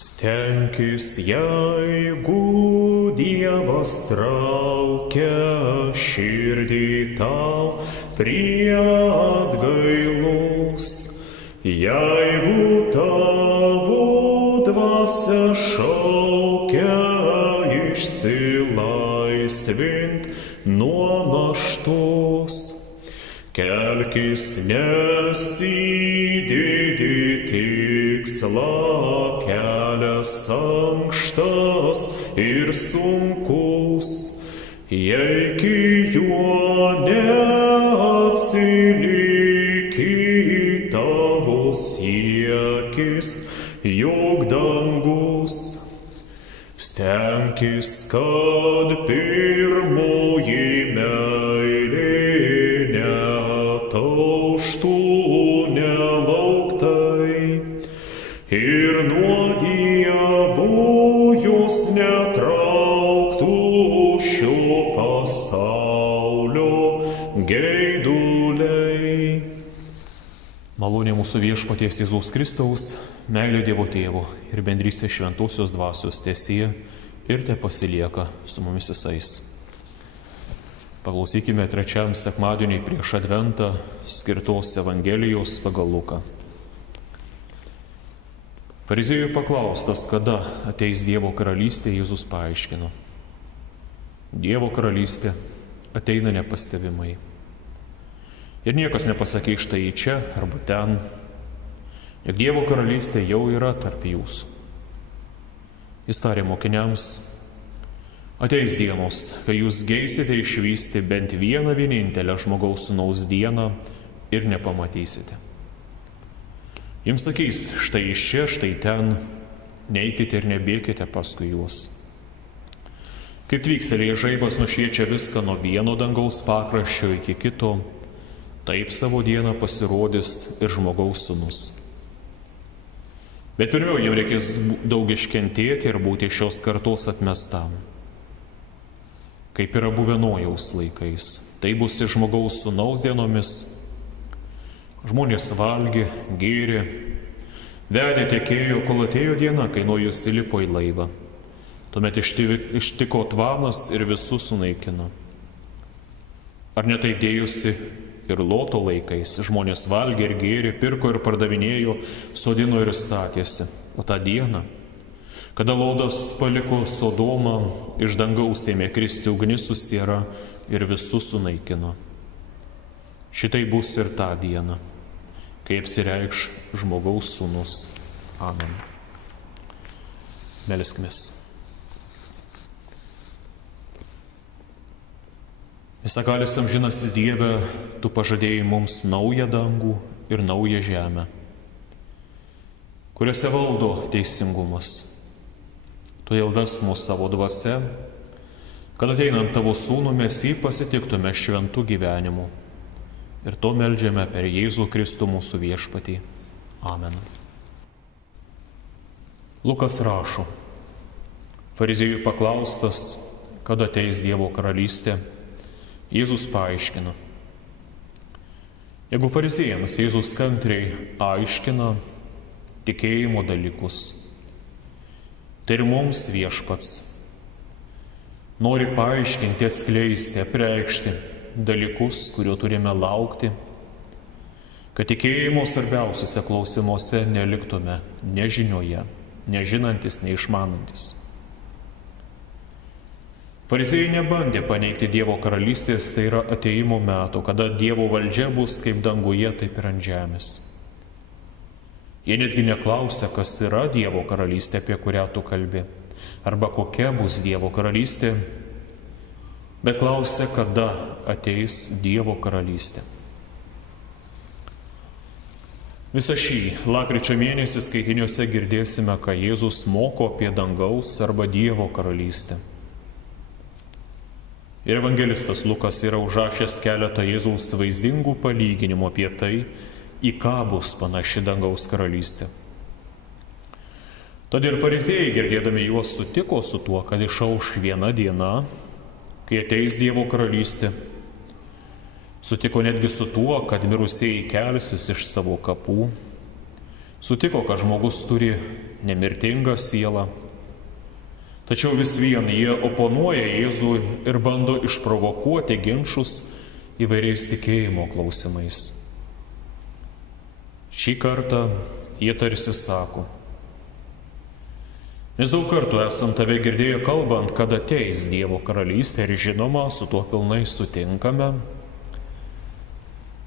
Stenkis, jeigu Dievas traukia širdį tau prie atgailos, jeigu tavo dvasia šaukia išsilaisvint nuo naštos, kelkis, nes į didį tikslą kelias ankštas ir sunkus, jei juo neatsilyki tavo siekis, jog dangus. Stenkis, kad pirmoji meilė neatauštų nelauktai ir nuo Dievo jos netrauktų šio pasaulio geiduliai. Malonė mūsų Viešpaties Jėzaus Kristaus, meilė Dievo Tėvo ir bendrystė Šventosios Dvasios teesie ir tepasilieka su mumis visais. Paklausykime trečiam sekmadieniui prieš Adventą skirtos Evangelijos pagal Luką. Fariziejų paklaustas, kada ateis Dievo karalystė, Jėzus paaiškino: Dievo karalystė ateina nepastebimai. Ir niekas nepasakys štai čia arba ten, juk Dievo karalystė jau yra tarp jūsų. Jis tarė mokiniams: ateis dienos, kai jūs geisite išvysti bent vieną vienintelę žmogaus sūnaus dieną ir nepamatysite. Jums sakys, štai iš čia, štai ten, neikite ir nebėkite paskui juos. Kaip tvykstelėjęs žaibas nušviečia viską nuo vieno dangaus pakraščio iki kito, taip savo dieną pasirodys ir žmogaus sūnus. Bet pirmiau jau reikės daug iškentėti ir būti šios kartos atmestam. Kaip yra buvę Nojaus laikais, tai bus ir žmogaus sūnaus dienomis. Žmonės valgė, gėrė, vedė, tekėjo, kol atėjo diena, kai Nojus įlipo į laivą. Tuomet ištiko tvanas ir visus sunaikino. Ar ne taip dėjusi ir Loto laikais? Žmonės valgė ir gėrė, pirko ir pardavinėjo, sodino ir statėsi. O tą dieną, kada Lodas paliko Sodomą, iš dangaus ėmė kristi ugnis su siera ir visus sunaikino. Šitai bus ir tą dieną, kai apsireikš žmogaus sūnus. Amen. Melskimės. Visagalis amžinasis Dieve, Tu pažadėjai mums naują dangų ir naują žemę, kuriuose valdo teisingumas. Todėl vesk mus savo dvasia, kad ateinant Tavo sūnų mes jį pasitiktume šventų gyvenimu. Ir to meldžiame per Jėzų Kristų mūsų Viešpatį. Amen. Lukas rašo: Fariziejų paklaustas, kada ateis Dievo karalystė, Jėzus paaiškino. Jeigu fariziejams Jėzus kantriai aiškina tikėjimo dalykus, tai ir mums Viešpats nori paaiškinti, atskleisti, apreikšti dalykus, kuriuo turime laukti, kad tikėjimo svarbiausiuose klausimuose neliktume nežinioje, nežinantis, neišmanantis. Fariziejai nebandė paneigti Dievo karalystės, tai yra atėjimo meto, kada Dievo valdžia bus kaip danguje, taip ir ant žemės. Jie netgi neklausė, kas yra Dievo karalystė, apie kurią tu kalbi, arba kokia bus Dievo karalystė, bet klausė, kada ateis Dievo karalystė. Visą šį lapkričio mėnesį skaitiniuose girdėsime, ką Jėzus moko apie dangaus arba Dievo karalystę. Ir evangelistas Lukas yra užrašęs keletą Jėzaus vaizdingų palyginimų apie tai, į ką bus panaši dangaus karalystė. Todėl fariziejai, girdėdami juos, sutiko su tuo, kad išauš viena diena, kai ateis Dievo karalystė. Sutiko netgi su tuo, kad mirusieji kelsis iš savo kapų. Sutiko, kad žmogus turi nemirtingą sielą, tačiau vis vien jie oponuoja Jėzui ir bando išprovokuoti ginčus įvairiais tikėjimo klausimais. Šį kartą jie tarsi sako: mes daug kartų esam tave girdėję kalbant, kad ateis Dievo karalystė ir žinoma, su tuo pilnai sutinkame.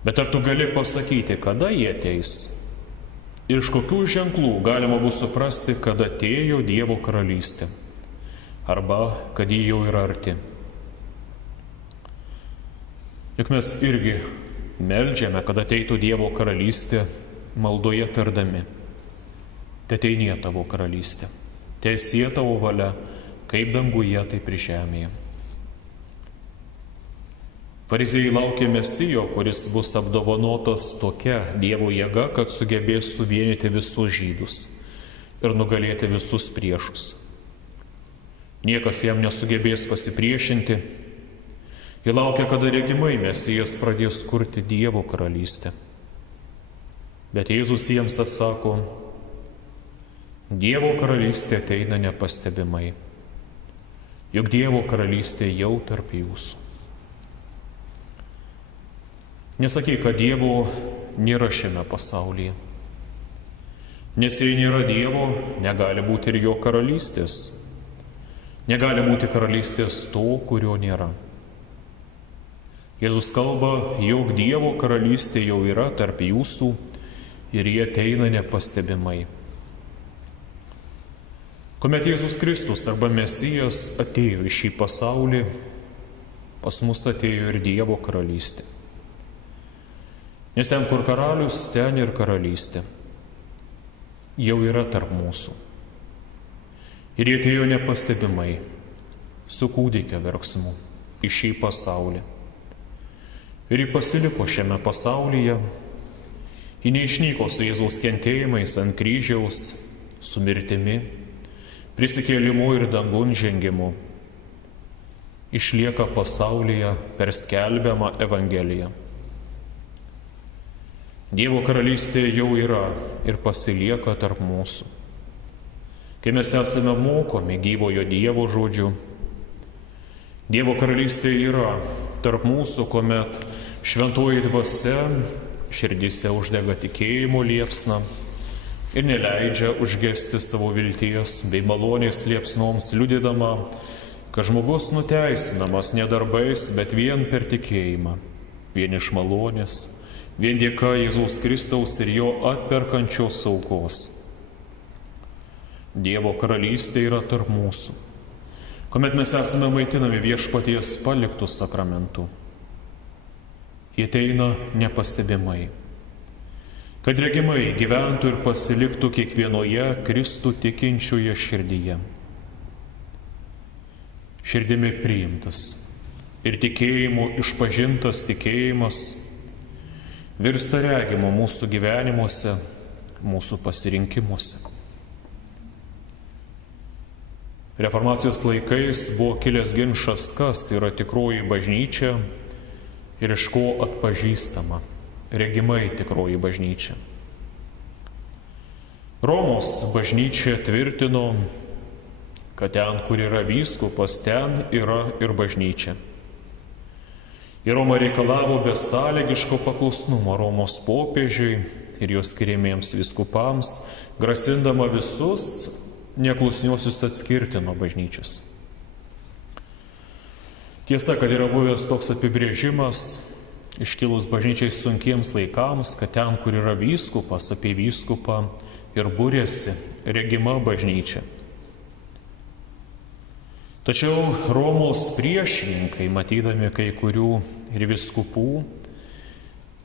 Bet ar tu gali pasakyti, kada jie ateis? Ir iš kokių ženklų galima bus suprasti, kad atėjo Dievo karalystė? Arba kad ji jau yra arti? Juk mes irgi meldžiame, kad ateitų Dievo karalystė, maldoje tardami: teteinie tavo karalystė, teesie tavo valia, kaip danguje, taip ir žemėje. Fariziejai laukė Mesijo, kuris bus apdovanotas tokia Dievo jėga, kad sugebės suvienyti visus žydus ir nugalėti visus priešus. Niekas jam nesugebės pasipriešinti. Jie laukia, kada regimai Mesijas pradės kurti Dievo karalystę. Bet Jėzus jiems atsako: Dievo karalystė ateina nepastebimai, juk Dievo karalystė jau tarp jūsų. Nesakyk, kad Dievo nėra šiame pasaulyje. Nes jei nėra Dievo, negali būti ir jo karalystės. Negali būti karalystės to, kurio nėra. Jėzus kalba, jog Dievo karalystė jau yra tarp jūsų ir jie ateina nepastebimai. Kuomet Jėzus Kristus arba Mesijas atėjo į šį pasaulį, pas mus atėjo ir Dievo karalystė. Nes ten, kur karalius, ten ir karalystė jau yra tarp mūsų. Ir jie atėjo nepastebimai, su kūdikio verksmu, į šį pasaulį. Ir jie pasiliko šiame pasaulyje, jie neišnyko su Jėzaus kentėjimais ant kryžiaus, su mirtimi, prisikėlimu ir dangun žengimu. Išlieka pasaulyje per skelbiamą Evangeliją. Dievo karalystė jau yra ir pasilieka tarp mūsų. Kai mes esame mokomi gyvojo Dievo žodžiu, Dievo karalystė yra tarp mūsų, kuomet šventoji dvasia širdyse uždega tikėjimo liepsną ir neleidžia užgesti savo vilties bei malonės liepsnoms, liudydama, kad žmogus nuteisinamas ne darbais, bet vien per tikėjimą, vien iš malonės, vien dėka Jėzaus Kristaus ir jo atperkančios aukos. Dievo karalystė yra tarp mūsų, kuomet mes esame maitinami viešpaties paliktų sakramentų. Jie ateina nepastebimai, kad regimai gyventų ir pasiliktų kiekvienoje Kristų tikinčioje širdyje. Širdimi priimtas ir tikėjimu išpažintas tikėjimas virsta regimo mūsų gyvenimuose, mūsų pasirinkimuose. Reformacijos laikais buvo kilęs ginčas, kas yra tikroji bažnyčia ir iš ko atpažįstama regimai tikroji bažnyčia. Romos bažnyčia tvirtino, kad ten, kur yra vyskupas, ten yra ir bažnyčia. Ir Roma reikalavo besąlygiško paklusnumo Romos popiežiui ir jos skiriamiems vyskupams, grasindama visus neklusniuosius atskirti nuo bažnyčios. Tiesa, kad yra buvęs toks apibrėžimas, iškilus bažnyčiai sunkiems laikams, kad ten, kur yra vyskupas, apie vyskupą ir būrėsi regima bažnyčia. Tačiau Romos priešininkai, matydami kai kurių ir vyskupų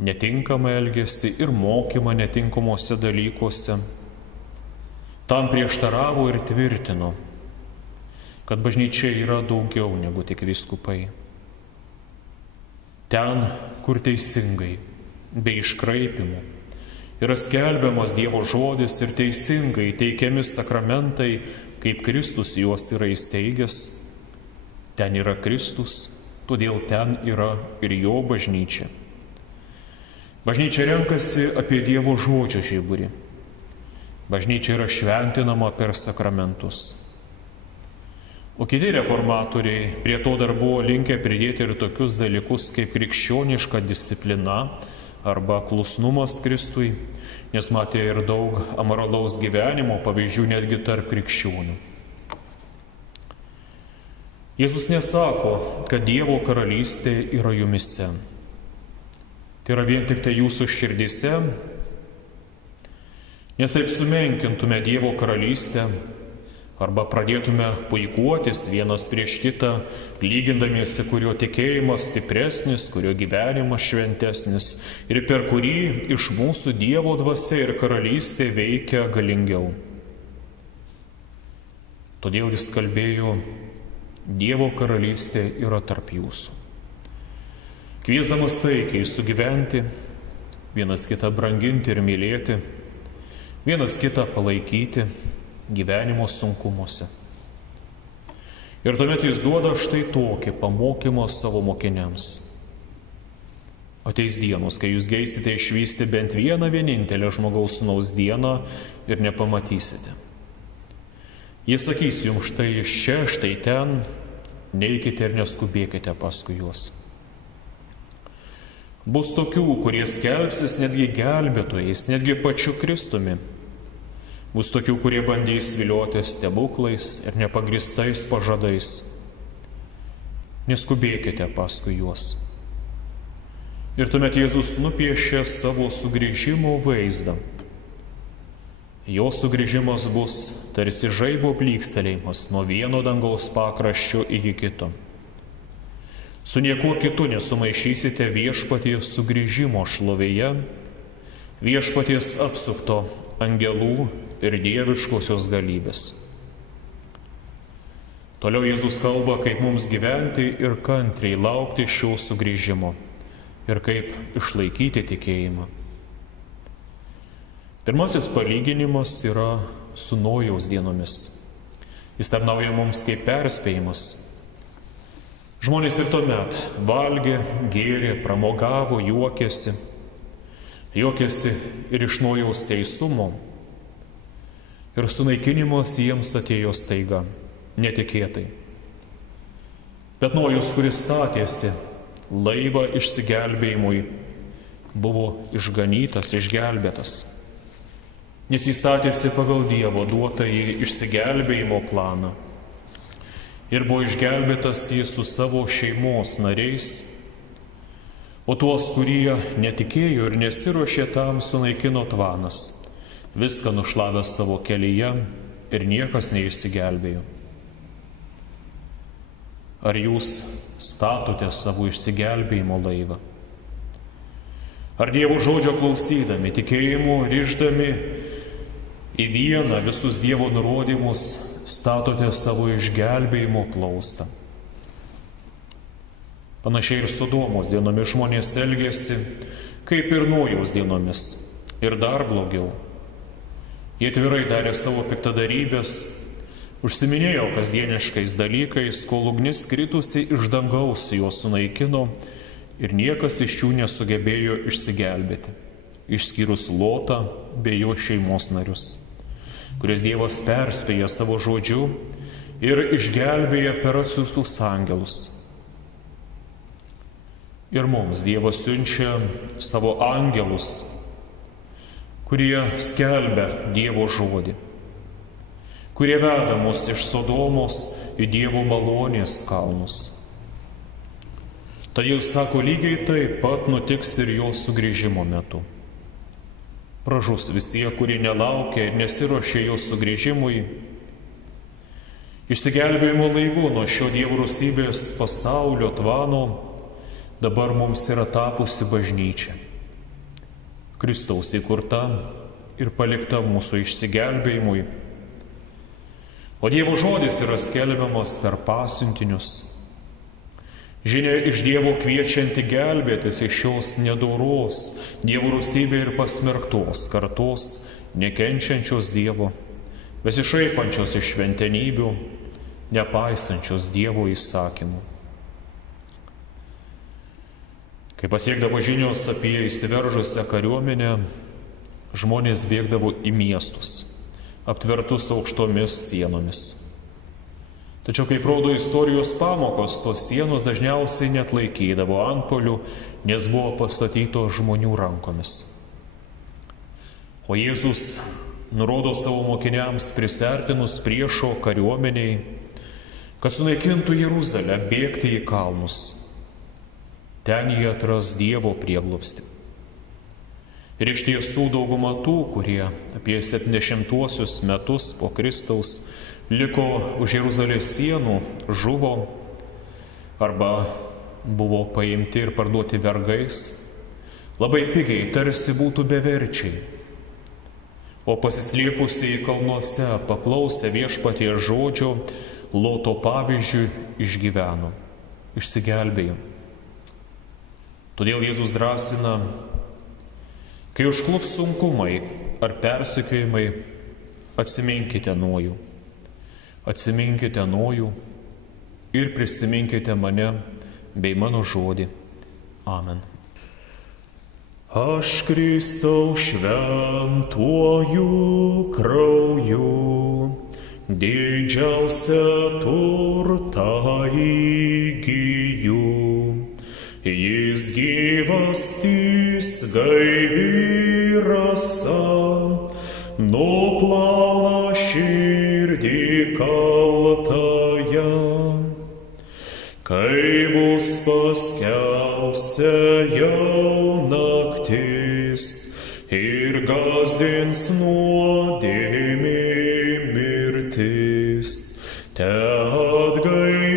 netinkamą elgesį ir mokymą netinkamuose dalykuose, tam prieštaravo ir tvirtino, kad bažnyčia yra daugiau negu tik vyskupai. Ten, kur teisingai, be iškraipimų, yra skelbiamas Dievo žodis ir teisingai teikiami sakramentai, kaip Kristus juos yra įsteigęs, ten yra Kristus, todėl ten yra ir jo bažnyčia. Bažnyčia renkasi apie Dievo žodžio žiburį Bažnyčia yra šventinama per sakramentus. O kiti reformatoriai prie to dar buvo linkę pridėti ir tokius dalykus kaip krikščioniška disciplina arba klusnumas Kristui, nes matė ir daug amoralaus gyvenimo pavyzdžių netgi tarp krikščionių. Jėzus nesako, kad Dievo karalystė yra jumise. Tai yra vien tik tai jūsų širdyse, nes taip sumenkintume Dievo karalystę arba pradėtume puikuotis vienas prieš kitą, lygindamiesi, kurio tikėjimas stipresnis, kurio gyvenimas šventesnis ir per kurį iš mūsų Dievo dvasia ir karalystė veikia galingiau. Todėl jis kalbėjo, Dievo karalystė yra tarp jūsų. Kviesdamas taikiai sugyventi, vienas kitą branginti ir mylėti, vienas kitą palaikyti gyvenimo sunkumuose. Ir tuomet jis duoda štai tokį pamokymą savo mokiniams. Ateis dienos, kai jūs geisite išvysti bent vieną vienintelę žmogaus sūnaus dieną ir nepamatysite. Jis sakys jums štai iš čia, štai ten, neikite ir neskubėkite paskui juos. Bus tokių, kurie skelbsis netgi gelbėtojais, netgi pačiu Kristumi. Bus tokių, kurie bandys vilioti stebuklais ir nepagristais pažadais. Neskubėkite paskui juos. Ir tuomet Jėzus nupiešė savo sugrįžimo vaizdą. Jo sugrįžimas bus tarsi žaibo plykstelėjimas nuo vieno dangaus pakraščio iki kito. Su niekuo kitu nesumaišysite viešpaties sugrįžimo šlovėje, viešpaties apsupto angelų ir dieviškosios galybės. Toliau Jėzus kalba, kaip mums gyventi ir kantriai laukti šio sugrįžimo ir kaip išlaikyti tikėjimą. Pirmasis palyginimas yra su Nojaus dienomis. Jis tarnauja mums kaip perspėjimas. Žmonės ir tuomet valgė, gėrė, pramogavo, juokėsi ir iš Nojaus teisumo. Ir sunaikinimas jiems atėjo staiga, netikėtai. Bet Nojus, kuris statėsi laivą išsigelbėjimui, buvo išganytas, išgelbėtas. Nes jis statėsi pagal Dievo duotąjį išsigelbėjimo planą. Ir buvo išgelbėtas jis su savo šeimos nariais, o tuos, kurie netikėjo ir nesiruošė tam, sunaikino tvanas, viską nušlavęs savo kelyje ir niekas neišsigelbėjo. Ar jūs statote savo išsigelbėjimo laivą? Ar Dievo žodžio klausydami, tikėjimu, ryždami į vieną visus Dievo nurodymus, statote savo išgelbėjimo plaustą? Panašiai ir Sodomos dienomis žmonės elgėsi, kaip ir Nojaus dienomis, ir dar blogiau. Jie atvirai darė savo piktadarybės, užsiminėjo kasdieniškais dalykais, kol ugnis kritusi iš dangaus juos sunaikino ir niekas iš jų nesugebėjo išsigelbėti, išskyrus Lotą bei jo šeimos narius, kurias Dievas perspėja savo žodžiu ir išgelbėja per atsiųstus angelus. Ir mums Dievas siunčia savo angelus, kurie skelbia Dievo žodį, kurie veda mus iš Sodomos į Dievo malonės kalnus. Tai jis sako, lygiai taip pat nutiks ir jo sugrįžimo metu. Pražus visi, kurie nelaukia ir nesiruošia jo sugrįžimui. Išsigelbėjimo laivu nuo šio Dievo rūstybės pasaulio tvano dabar mums yra tapusi bažnyčia, Kristaus įkurta ir palikta mūsų išsigelbėjimui. O Dievo žodis yra skelbiamas per pasiuntinius. Žinia iš Dievo kviečianti gelbėtis iš šios nedoros, Dievo rūstybė ir pasmerktos kartos, nekenčiančios Dievo, besišaipančios iš šventenybių, nepaisančios Dievo įsakymų. Kai pasiekdavo žinios apie įsiveržusią kariuomenę, žmonės bėgdavo į miestus, aptvertus aukštomis sienomis. Tačiau, kaip rodo istorijos pamokos, tos sienos dažniausiai net laikydavo antpuolių, nes buvo pastatytos žmonių rankomis. O Jėzus nurodo savo mokiniams prisertinus priešo kariuomeniai, kad sunaikintų Jeruzalę, bėgti į kalnus. Ten jie atras Dievo prieglobstį. Ir iš tiesų dauguma tų, kurie apie 70-uosius metus po Kristaus liko už Jeruzalės sienų, žuvo arba buvo paimti ir parduoti vergais, labai pigiai tarsi būtų beverčiai. O pasislėpusiai kalnuose, paklausę Viešpaties žodžio, Loto pavyzdžiui išgyveno, išsigelbėjo. Todėl Jėzus drąsina, kai užklups sunkumai ar persekiojimai, atsiminkite nuo jų. Atsiminkite nuo jų ir prisiminkite mane bei mano žodį. Amen. Aš Kristaus šventuoju krauju didžiausią turtą įgyju. Jis gyvastis gaivi rasa, nuplauna širdį kaltąją. Kai bus paskiausia jau naktis ir gąsdins nuodėmė mirtis, te atgailėk